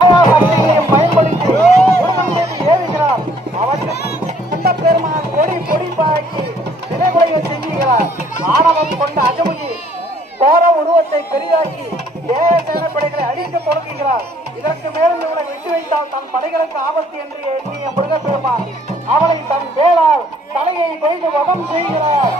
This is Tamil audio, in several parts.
சக்தியையும் பயன்படுத்தி முருகன் மீது ஏவுகிறார் அவற்றை பெருமான் கொடி கொடி பாக்கி நிலைகுலைய செய்கிறார் ஆணவம் கொண்ட அஜமுகி கோர உருவத்தை பெரிதாக்கி ஏழை சேனப்படைகளை அழிக்க தொடங்குகிறார். இதற்கு மேலும் இவனை விட்டு வைத்தால் தன் படைகளுக்கு ஆபத்து என்று எண்ணிய முருகப்பெருமான் அவளை தன் வேளால் தலையை கொய்து வதம் செய்கிறார்.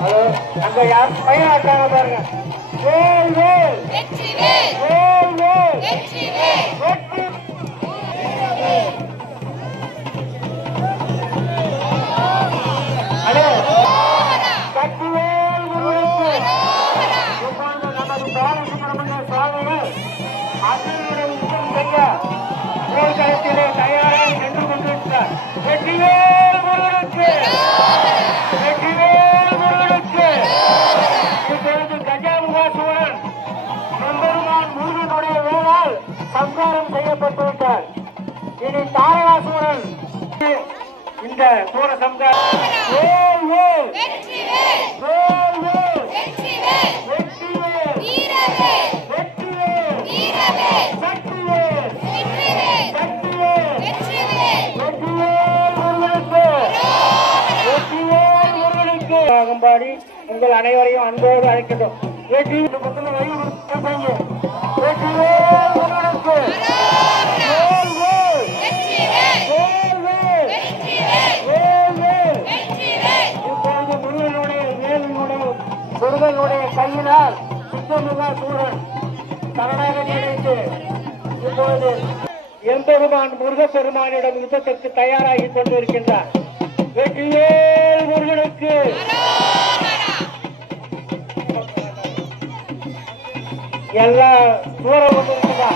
ஹலோ அங்க யார்? பையன் இருக்காங்க பாருங்க. வேல் வேல். வெற்றிவேல் வேல். வேல் வெற்றிவேல் வெற்றி ஹலோ. சக்திவேல் முருகனுக்கு. இப்பொழுது நமது பாலசுப்ரமணிய சுவாமிகள் அண்ணனுடைய யுத்தம் செய்ய போர்க்களத்திலே தயாராக நின்று கொண்டிருக்கிறார். வெற்றிவேல் சக்திவேல் வெற்றிவேல் வெற்றிவேல் முருகனுக்கு வெற்றிவேல் முருகனுக்கு ஆகும்பாடி உங்கள் அனைவரையும் அன்போடு அழைக்கட்டும் முருகனுடைய கையினால் சித்தமுகா சூரன் சரணாகதி அடைந்து இப்பொழுது எம்பெருமான் முருகப்பெருமானிடம் யுத்தத்திற்கு தயாராகி கொண்டிருக்கின்றார். வெற்றிவேல் முருகனுக்கு. எல்லா தூரம் கொண்டிருக்கிறா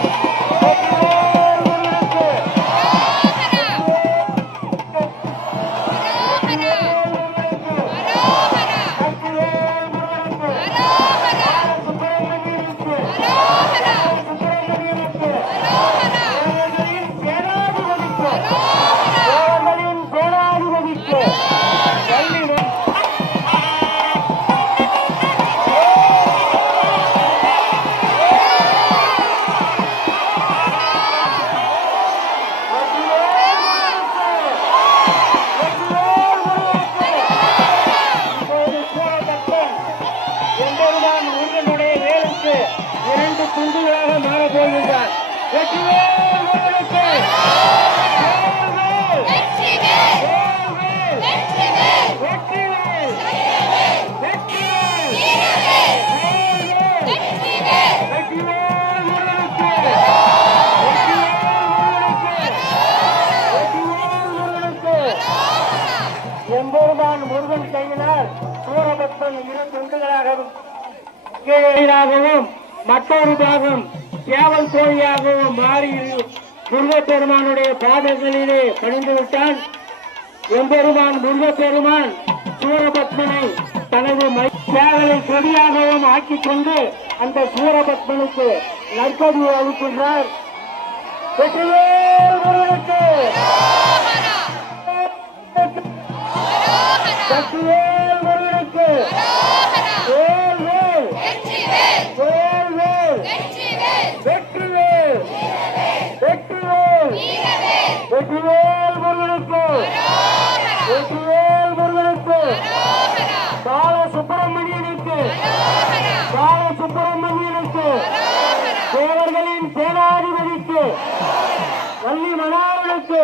துண்டுகளாக மாறப் போகின்றார் எம்பெருமான் முருகன் கையினால் சூரபத்மன் இரு துண்டுகளாகவும் கீழாகவும் மற்றொரு பாகம் கேவல் கோழியாகவும் மாறி முருகப்பெருமானுடைய பாதங்களிலே பணிந்து விட்டான். எம்பெருமான் முருகப்பெருமான் சூரபத்மனை தனது மை- சேவலை கொடியாகவும் ஆக்கிக் கொண்டு அந்த சூரபத்மனுக்கு நற்கதி அளிக்கின்றார். வெற்றிவேல் வெற்றிவேல் முருகனுக்கு. வெற்றிவேல் முருகனுக்கு. பால சுப்பிரமணியனுக்கு பால சுப்பிரமணியனுக்கு தேவர்களின் சேனாதிபதிக்கு. வள்ளி மணாளனுக்கு